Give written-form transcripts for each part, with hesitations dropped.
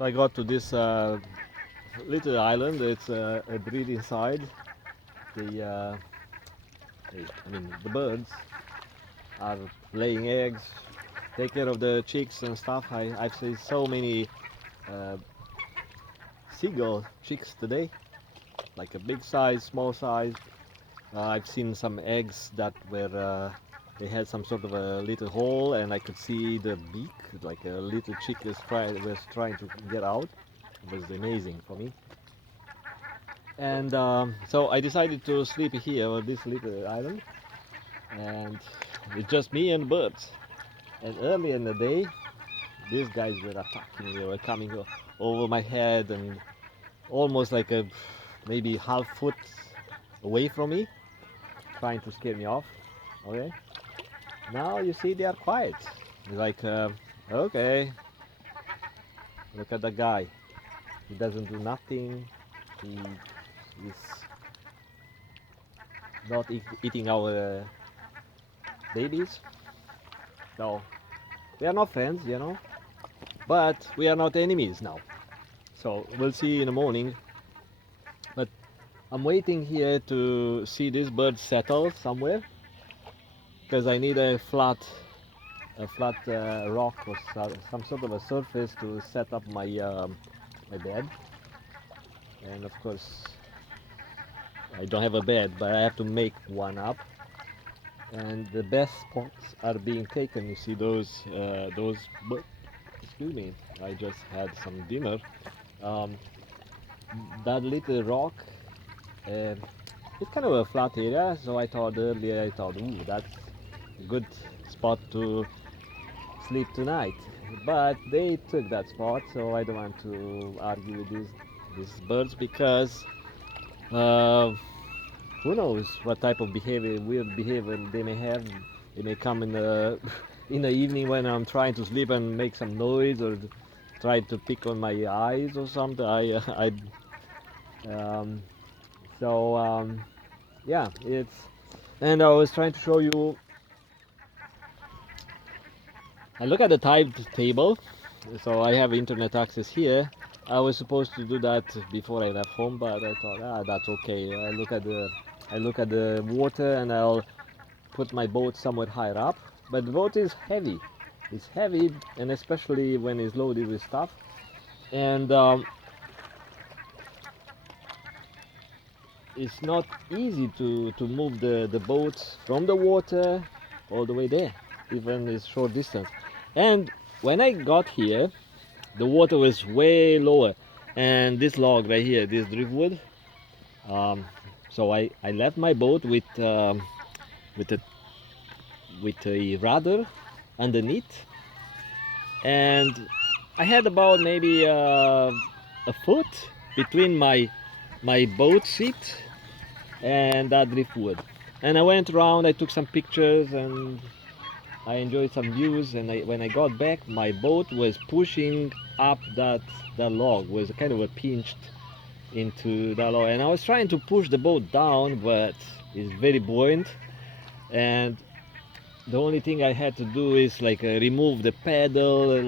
So I got to this little island. It's a breeding side. The the birds are laying eggs. Take care of the chicks and stuff. I've seen so many uh, seagull chicks today, like a big size, small size. I've seen some eggs that were they had some sort of a little hole, and I could see the beak, like a little chick was trying to get out. It was amazing for me. And so I decided to sleep here on this little island, and it's just me and birds. And early in the day, these guys were attacking me, were coming over my head and almost like a maybe half foot away from me, trying to scare me off. Okay. Now you see they are quiet. It's like, okay, look at the guy. He doesn't do nothing. He is not eating our babies. So we are not friends, you know, but we are not enemies now. So we'll see in the morning. But I'm waiting here to see this bird settle somewhere because I need a flat rock or some sort of a surface to set up my bed. And of course, I don't have a bed, but I have to make one up. And the best spots are being taken. You see those. Excuse me. I just had some dinner. Um, that little rock. Uh, it's kind of a flat area, so I thought earlier. Ooh, that's a good spot to sleep tonight. But they took that spot, so I don't want to argue with these birds because uh, who knows what type of weird behavior they may have. They may come in the in the evening when I'm trying to sleep and make some noise or try to pick on my eyes or something. Um, so yeah, it's and I was trying to show you. I look at the timetable, so I have internet access here. I was supposed to do that before I left home, but I thought, that's okay. I look at the water, and I'll put my boat somewhere higher up. But the boat is heavy. It's heavy, and especially when it's loaded with stuff. And it's not easy to move the boat from the water all the way there, even it's short distance. And when I got here, the water was way lower, and this log right here, this driftwood, um, so I left my boat with a rudder underneath, and I had about maybe a foot between my boat seat and that driftwood. And I went around, I took some pictures, and I enjoyed some views. And when I got back, my boat was pushing up that log, was kind of a pinched into that log, and I was trying to push the boat down, but it's very buoyant, and the only thing I had to do is like remove the pedal,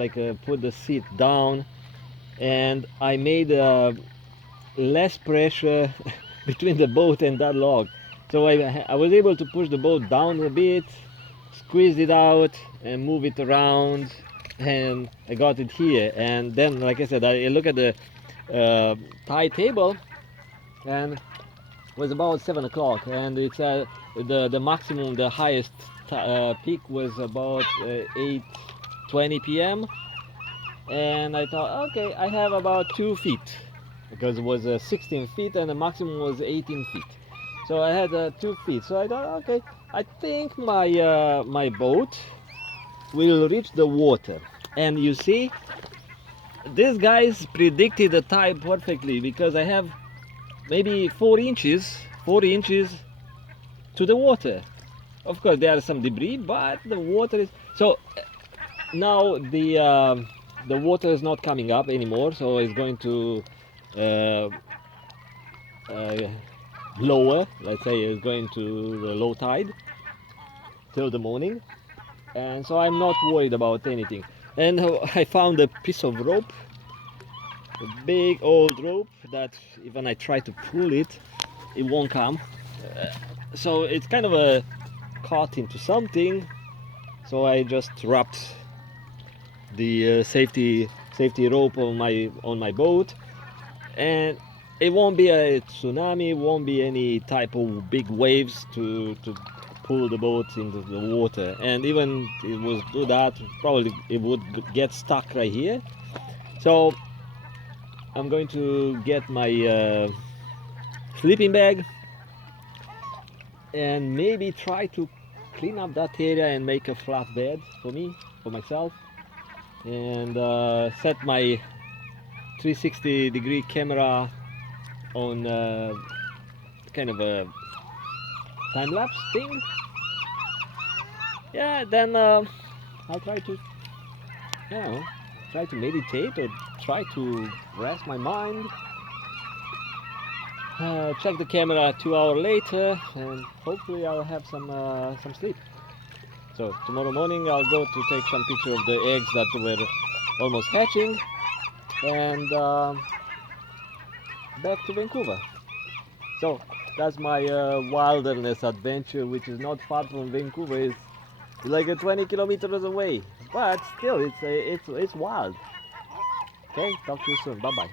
put the seat down, and I made less pressure between the boat and that log. So I was able to push the boat down a bit, squeeze it out, and move it around, and I got it here. And then, like I said, I look at the tide table, and it was about 7 o'clock, and it's the maximum, the highest peak was about 8:20 p.m. And I thought, okay, I have about 2 feet, because it was 16 feet and the maximum was 18 feet. So I had 2 feet. So I thought, okay, I think my boat will reach the water. And you see, these guys predicted the tide perfectly, because I have maybe 4 inches to the water. Of course, there are some debris, but the water is so. Now the water is not coming up anymore, so it's going to uh, uh, lower. Let's say it's going to the low tide till the morning, and so I'm not worried about anything. And I found a piece of rope, a big old rope that even I try to pull it, it won't come. So it's kind of a caught into something. So I just wrapped the safety rope on my boat, and it won't be a tsunami, won't be any type of big waves to pull the boat into the water. And even it was do that, probably it would get stuck right here. So I'm going to get my sleeping bag and maybe try to clean up that area and make a flat bed for myself, and set my 360-degree camera on kind of a time-lapse thing. Yeah, then I'll try to, you know, try to meditate or try to rest my mind. Check the camera 2 hours later, and hopefully I'll have some sleep. So tomorrow morning I'll go to take some picture of the eggs that were almost hatching, and back to Vancouver. So that's my wilderness adventure, which is not far from Vancouver. It's like 20 kilometers away, but still it's wild. Okay, talk to you soon. Bye bye.